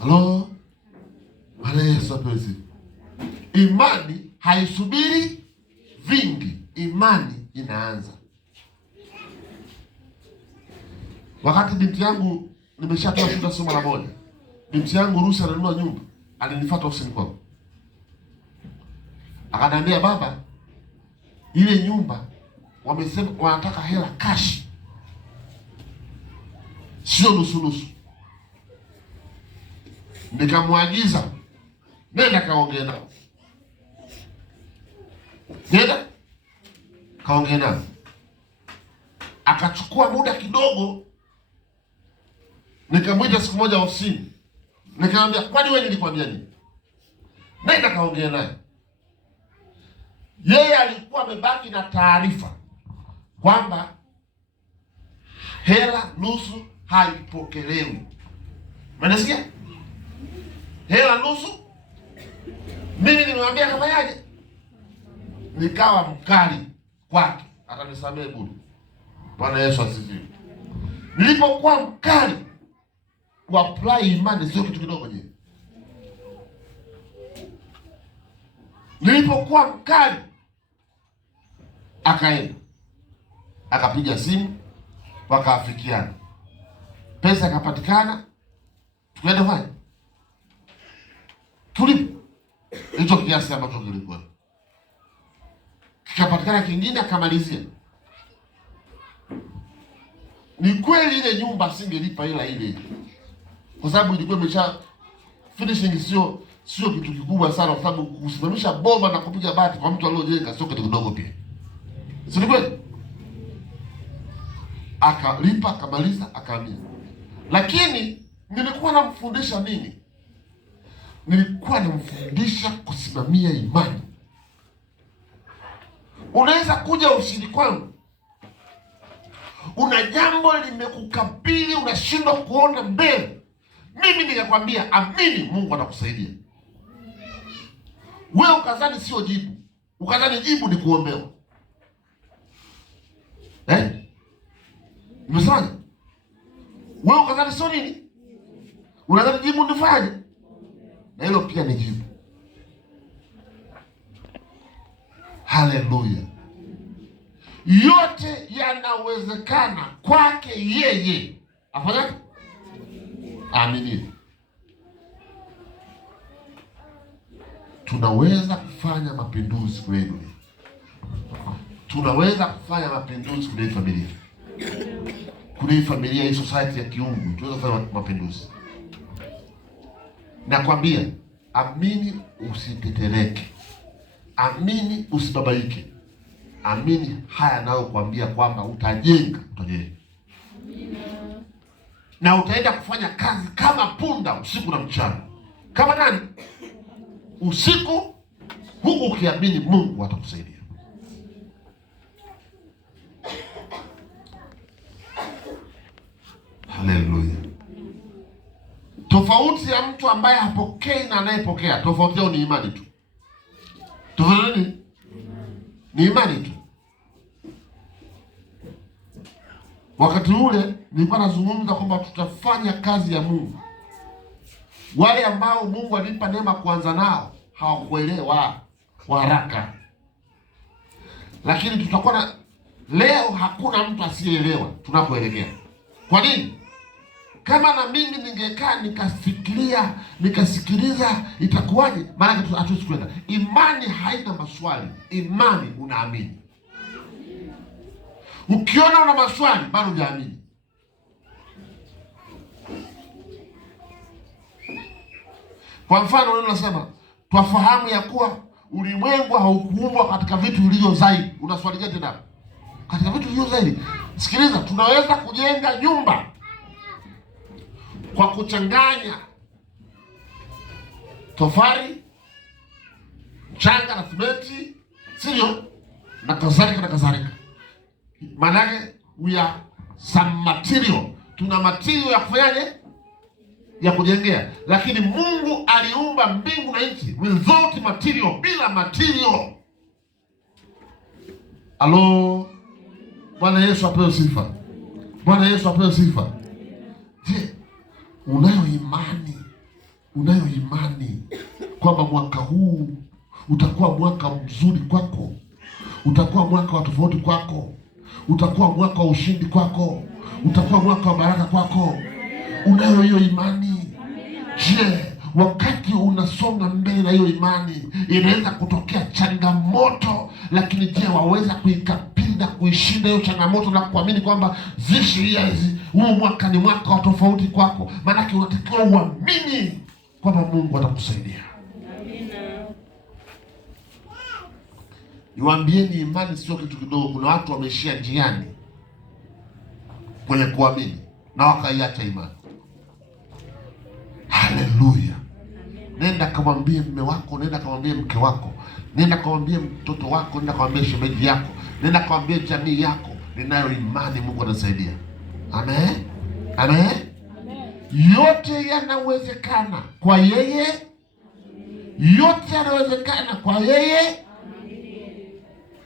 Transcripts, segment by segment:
Halo, Bwana Yesu apewe. Imani haisubiri vingi, imani inaanza. Wakati binti yangu nimeshatoa shule somo la moja, binti yangu Rusi ananunua nyumba, alinifuata ofisini kwangu, akaniambia, baba, ile nyumba wamesema wanataka hela cash, sio nusu nusu. Nikamwagiza, nenda kaongee nao, nenda kaongee nao. Akachukua muda kidogo, nikamwita siku moja ofisini, nikamwambia, kwani wewe nilikwambia nini? Nenda kaongee naye. Yeye alikuwa amebaki na taarifa kwamba hela nusu haipokelewi. Mnasikia? Hela nusu. Mimi nimemwambia kafanyaje? Nikawa mkali kwake, atanisamehe bure. Bwana Yesu asifiwe. Nilipokuwa mkali, kuapply imani sio kitu kidogo je. Nilipokuwa mkali, akaenda akapiga simu, wakaafikiana, pesa ikapatikana, tukaenda fanya tulipo hicho kiasi ambacho kilikuwa kikapatikana, kingine akamalizia. Ni kweli ile nyumba singelipa ila ile, kwa sababu ilikuwa imesha finishing, sio kitu kikubwa sana, kwa sababu kusimamisha bomba na kupiga bati kwa mtu aliyojenga sio kitu kidogo pia, si kweli? Akalipa, akamaliza, akaamia. Lakini nilikuwa namfundisha nini? Nilikuwa namfundisha kusimamia imani. Unaweza kuja ofisini kwangu, una jambo limekukabili, unashindwa kuona mbele, mimi nikakwambia amini, Mungu atakusaidia. Wewe ukazani sio jibu, ukazani jibu ni kuombewa. Nimesemaje? Wewe ukazani sio nini, unadhani jibu nifanye, na hilo pia ni jibu. Haleluya! Yote yanawezekana kwake yeye afanyaje? Amini. Tunaweza kufanya mapinduzi kweli. Tunaweza kufanya mapinduzi kwenye familia. Kwenye familia hii, society ya kiungu, tunaweza kufanya mapinduzi. Nakwambia, amini, usitetereke. Amini, usibabaike. Amini haya nayo kuambia kwamba utajenga. Na utaenda kufanya kazi kama punda usiku na mchana. Kama nani? Usiku, huku ukiamini Mungu atakusaidia. Haleluya. Tofauti ya mtu ambaye hapokei na anayepokea, tofauti yao ni imani tu. Tofauti ni imani tu. Wakati ule nilikuwa nazungumza kwamba tutafanya kazi ya Mungu. Wale ambao Mungu alimpa neema kuanza nao hawakuelewa kwa haraka, lakini tutakuwa na leo, hakuna mtu asiyeelewa tunapoelekea. Kwa nini? Kama na mimi ningekaa nikafikiria nikasikiliza itakuwaje, maana hatuwezi kwenda. Imani haina maswali, imani unaamini. Ukiona una maswali bado hujaamini. Kwa mfano neno nasema, twafahamu ya kuwa ulimwengu haukuumbwa katika vitu vilivyo zaidi. Una swali gani tena? Katika vitu vilivyo zaidi. Sikiliza, tunaweza kujenga nyumba kwa kuchanganya tofali, mchanga na simenti, sio? Na kadhalika na kadhalika. Maana yake we are some material. Tuna material ya kufanyaje? Ya kujengea. Lakini Mungu aliumba mbingu na nchi without material, bila material. Halo. Bwana Yesu apewe sifa. Bwana Yesu apewe sifa. Je, unayo imani kwamba mwaka huu utakuwa mwaka mzuri kwako, utakuwa mwaka wa tofauti kwako, utakuwa mwaka wa ushindi kwako, utakuwa mwaka wa baraka kwako? Unayo hiyo imani? Je, wakati unasonga mbele na hiyo imani, inaweza kutokea changamoto, lakini je, waweza kuikabili na kuishinda hiyo changamoto na kuamini kwamba huu mwaka ni mwaka wa tofauti kwako? Maanake unatakiwa uamini kwamba Mungu atakusaidia. Niwaambieni, imani sio kitu kidogo. Kuna watu wameishia njiani kwenye kuamini na wakaiacha imani. Haleluya! Nenda kamwambie mume wako, nenda kamwambie mke wako, nenda kamwambie mtoto wako, nenda kamwambie shemeji yako, nenda kamwambie jamii yako, ninayo imani Mungu anasaidia. Amen, amen. Yote yanawezekana kwa yeye, yote yanawezekana kwa yeye.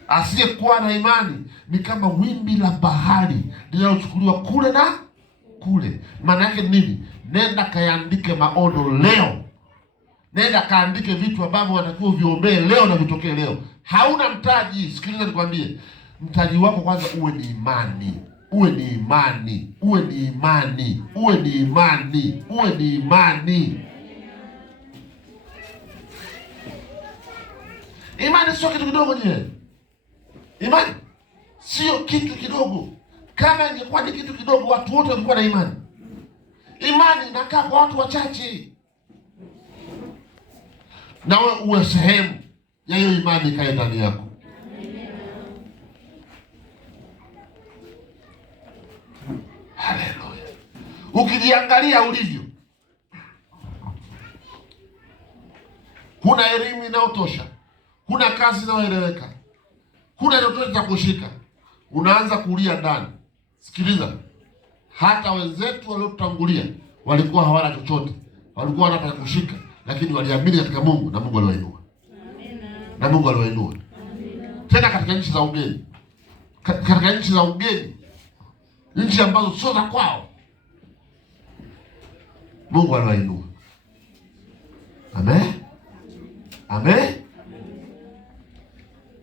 Asiyekuwa na imani ni kama wimbi la bahari linalochukuliwa kule na kule. Maana yake nini? Nenda kaandike maono leo, nenda kaandike vitu ambavyo wanatakiwa viombee leo na vitokee leo. Hauna mtaji, sikiliza nikwambie, mtaji wako kwanza uwe ni imani. Uwe ni imani, uwe ni imani, uwe ni imani, uwe ni imani. Imani sio kitu kidogo nye. Imani sio kitu kidogo. Kama ingekuwa ni kitu kidogo, watu wote walikuwa na imani. Imani inakaa kwa watu wachache, na wewe uwe sehemu ya hiyo imani, ikae ndani yako. Haleluya! Ukijiangalia ulivyo, kuna elimu inayotosha, kuna kazi inayoeleweka, kuna chochote cha kushika, unaanza kulia ndani. Sikiliza, hata wenzetu waliotutangulia walikuwa hawana chochote, walikuwa hawana pa kushika, lakini waliamini katika Mungu na Mungu aliwainua. Na Mungu aliwainua tena katika nchi za ugeni, katika nchi za ugeni, nchi ambazo sio za kwao, Mungu aliwainua. Amen, amen.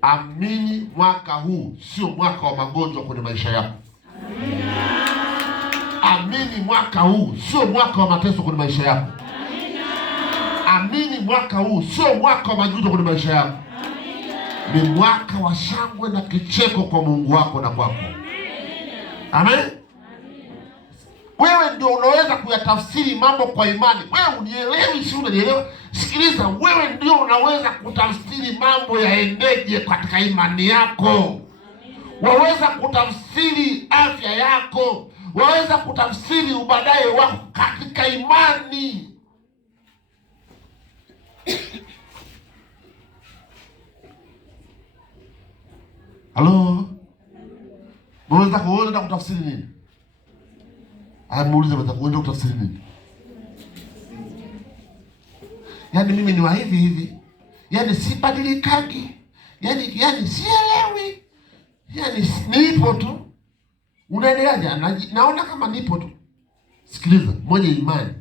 Amini, mwaka huu sio mwaka wa magonjwa kwenye maisha yako. Amini, mwaka huu sio mwaka wa mateso kwenye maisha yako. Amini, mwaka huu sio mwaka wa majuto kwenye maisha yako. Ni mwaka wa shangwe na kicheko kwa Mungu wako na kwako. Amen. Wewe ndio unaweza kuyatafsiri mambo kwa imani. Wewe unielewi, si unanielewa? Sikiliza, wewe ndio unaweza kutafsiri mambo yaendeje katika imani yako. Waweza kutafsiri afya yako, waweza kutafsiri ubadaye wako katika imani. Halo? Waweza kuenda kutafsiri nini? Muulize, watakwenda kutafsiri nini? Yaani mimi ni wa hivi hivi, yaani sibadilikaki, yaani sielewi, yaani nipo tu. Unaendeleaje? Naona kama nipo tu. Sikiliza, mwenye imani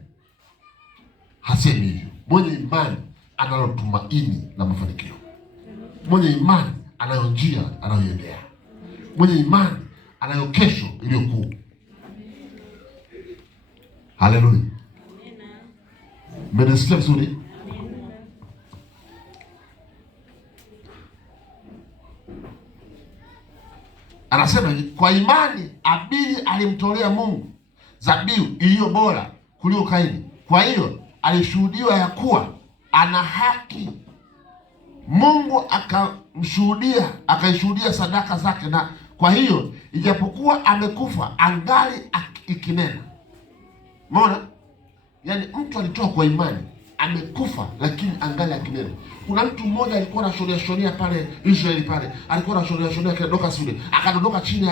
hasemi hivyo. Mwenye imani analo tumaini la mafanikio. Mwenye imani anayo njia anayoendea. Mwenye imani anayo kesho iliyokuu. Haleluya. Mmenisikia vizuri? Anasema kwa imani Abili alimtolea Mungu dhabihu iliyo bora kuliko Kaini. Kwa hiyo alishuhudiwa ya kuwa ana haki. Mungu akaishuhudia sadaka zake, na kwa hiyo ijapokuwa amekufa angali ikinena. Umeona? Yaani mtu alitoa kwa imani, amekufa lakini angali akinena. Kuna mtu mmoja alikuwa na shoria pale Israeli pale. Alikuwa na shoria akadoka sule. Akadondoka chini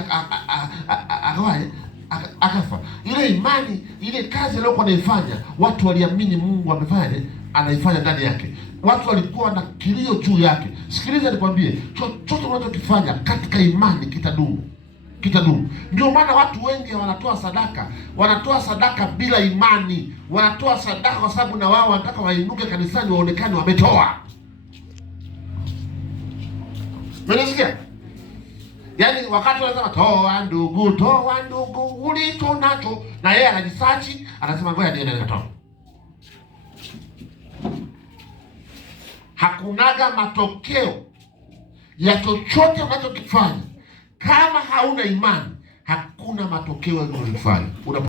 akafa. Ile imani, ile kazi aliyokuwa anaifanya, watu waliamini Mungu amefanya, anaifanya ndani yake. Watu walikuwa na kilio juu yake. Sikiliza nikwambie, chochote unachokifanya katika imani kitadumu. kitadumu. Ndio maana watu wengi wanatoa sadaka bila imani. Wanatoa sadaka kwa sababu na wao wanataka wainuke kanisani, waonekane wametoa. Mnasikia? Yaani wakati wanasema toa ndugu ulicho nacho, na yeye anajisachi, anasema ngoja niende nikatoa. Hakunaga matokeo ya chochote unachokifanya kama hauna imani. Hakuna matokeo unachofanya.